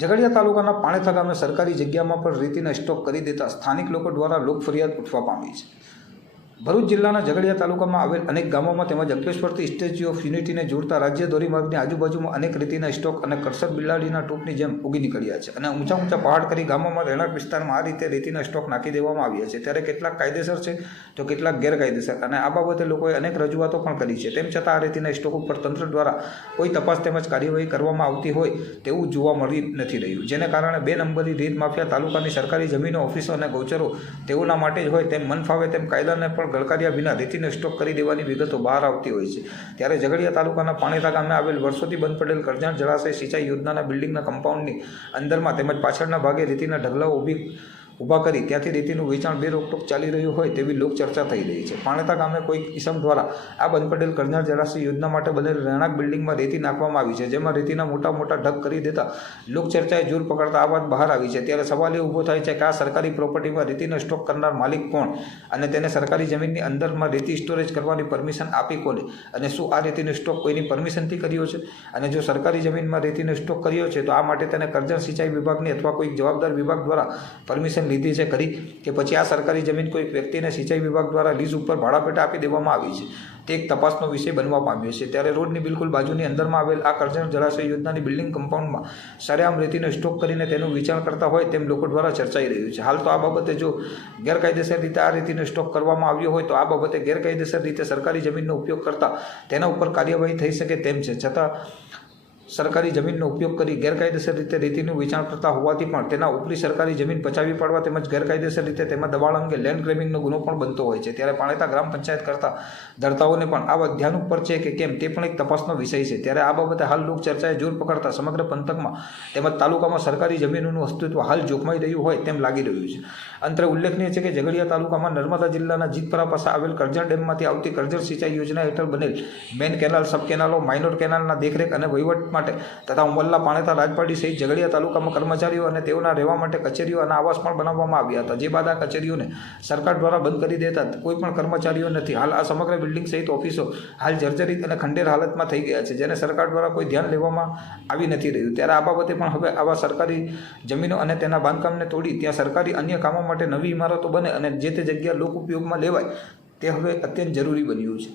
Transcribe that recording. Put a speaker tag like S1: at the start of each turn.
S1: ઝઘડિયા તાલુકાના પાણેથા ગામે સરકારી જગ્યામાં પણ રેતીના સ્ટોક કરી દેતા સ્થાનિક લોકો દ્વારા લોક ફરિયાદ ઉઠવા પામી છે. ભરૂચ જિલ્લાના ઝઘડિયા તાલુકામાં આવેલ અનેક ગામોમાં તેમજ અંકલેશ્વરથી સ્ટેચ્યુ ઓફ યુનિટીને જોડતા રાજ્ય ધોરીમાર્ગની આજુબાજુમાં અનેક રીતિના સ્ટોક અને કરસર બિલાડીના ટૂંકની જેમ ઉગી નીકળ્યા છે અને ઊંચા ઊંચા પહાડ કરી ગામોમાં રહેણાંક વિસ્તારમાં આ રીતે રીતિના સ્ટોક નાખી દેવામાં આવ્યા છે. ત્યારે કેટલાક કાયદેસર છે તો કેટલાક ગેરકાયદેસર અને આ બાબતે લોકોએ અનેક રજૂઆતો પણ કરી છે. તેમ છતાં આ રીતિના સ્ટોક ઉપર તંત્ર દ્વારા કોઈ તપાસ તેમજ કાર્યવાહી કરવામાં આવતી હોય તેવું જોવા મળી નથી રહ્યું. જેને કારણે બે નંબરની રેત માફિયા તાલુકાની સરકારી જમીનો, ઓફિસો અને ગૌચરો તેઓના માટે જ હોય તેમ મન ફાવે તેમ કાયદાને પણ ગણકાર્યા વિના રેતીને સ્ટોક કરી દેવાની વિગતો બહાર આવતી હોય છે. ત્યારે ઝઘડિયા તાલુકાના પાણીતા ગામે આવેલ વર્ષોથી બંધ પડેલ કરજાણ જળાશય સિંચાઈ યોજનાના બિલ્ડિંગના કમ્પાઉન્ડની અંદરમાં તેમજ પાછળના ભાગે રેતીના ઢગલાઓ ઊભી ઊભા કરી ત્યાંથી રેતીનું વેચાણ બે રોકટોક ચાલી રહ્યું હોય તેવી લોકચર્ચા થઈ રહી છે. પાણેતા ગામે કોઈ ઇસમ દ્વારા આ બંધ પડેલ કરનાર જળાશય યોજના માટે બનેલ રહેણાંક બિલ્ડિંગમાં રેતી નાખવામાં આવી છે, જેમાં રેતીના મોટા મોટા ઢગ કરી દેતા લોકચર્ચાએ જોર પકડતા આ વાત બહાર આવી છે. ત્યારે સવાલ એ ઊભો થાય છે કે આ સરકારી પ્રોપર્ટીમાં રેતીનો સ્ટોક કરનાર માલિક કોણ અને તેને સરકારી જમીનની અંદરમાં રેતી સ્ટોરેજ કરવાની પરમિશન આપી કોને અને શું આ રેતીનો સ્ટોક કોઈની પરમિશનથી કર્યો છે? અને જો સરકારી જમીનમાં રેતીનો સ્ટોક કર્યો છે તો આ માટે તેને કરજણ સિંચાઈ વિભાગની અથવા કોઈક જવાબદાર વિભાગ દ્વારા પરમિશન લીધી છે ખરી કે પછી આ સરકારી જમીન કોઈક વ્યક્તિને સિંચાઈ વિભાગ દ્વારા લીઝ ઉપર ભાડાપેટા આપી દેવામાં આવી છે. તે એક તપાસનો વિષય બનવા પામ્યો છે. ત્યારે રોડની બિલકુલ બાજુની અંદરમાં આવેલ આ કરજણ જળાશય યોજનાની બિલ્ડિંગ કમ્પાઉન્ડમાં સરેઆમ રેતીનો સ્ટોક કરીને તેનું વિચાર કરતા હોય તેમ લોકો દ્વારા ચર્ચાઈ રહ્યું છે. હાલ તો આ બાબતે જો ગેરકાયદેસર રીતે આ રેતીનો સ્ટોક કરવામાં આવ્યો હોય તો આ બાબતે ગેરકાયદેસર રીતે સરકારી જમીનનો ઉપયોગ કરતા તેના ઉપર કાર્યવાહી થઈ શકે તેમ છે. છતાં સરકારી જમીનનો ઉપયોગ કરી ગેરકાયદેસર રીતે રેતીનું વેચાણ કરતા હોવાથી પણ તેના ઉપરી સરકારી જમીન પચાવી પાડવા તેમજ ગેરકાયદેસર રીતે તેમાં દબાણ અંગે લેન્ડ ગ્રેબિંગનો ગુનો પણ બનતો હોય છે. ત્યારે પાણેતા ગ્રામ પંચાયત કરતા ધરતાઓને પણ આ ધ્યાન ઉપર છે કે કેમ તે પણ એક તપાસનો વિષય છે. ત્યારે આ બાબતે હાલ લોક ચર્ચાએ જોર પકડતા સમગ્ર પંથકમાં તેમજ તાલુકામાં સરકારી જમીનોનું અસ્તિત્વ હાલ જોખમાઈ રહ્યું હોય તેમ લાગી રહ્યું છે. અંતરે ઉલ્લેખનીય છે કે ઝઘડિયા તાલુકામાં નર્મદા જિલ્લાના જીતપરા પાસે આવેલ કરજણ ડેમમાંથી આવતી કરજણ સિંચાઈ યોજના હેઠળ બનેલ મેન કેનાલ, સબ કેનાલો, માઇનોર કેનાલના દેખરેખ અને વહીવટ માટે. તથા ઉમરલા પાણેતા રાજપાડી સહિત ઝઘડિયા તાલુકામાં કર્મચારીઓ અને તેઓના રહેવા માટે કચેરીઓ અને આવાસ પણ બનાવવામાં આવ્યા હતા. જે બાદ આ કચેરીઓને સરકાર દ્વારા બંધ કરી દેતા કોઈ પણ કર્મચારીઓ નથી. હાલ આ સમગ્ર બિલ્ડિંગ સહિત ઓફિસો હાલ જર્જરિત અને ખંડેર હાલતમાં થઈ ગયા છે, જેને સરકાર દ્વારા કોઈ ધ્યાન લેવામાં આવી નથી રહ્યું. ત્યારે આ બાબતે પણ હવે આવા સરકારી જમીનો અને તેના બાંધકામને તોડી ત્યાં સરકારી અન્ય કામો માટે નવી ઇમારતો બને અને જે તે જગ્યા લોક ઉપયોગમાં લેવાય તે હવે અત્યંત જરૂરી બન્યું છે.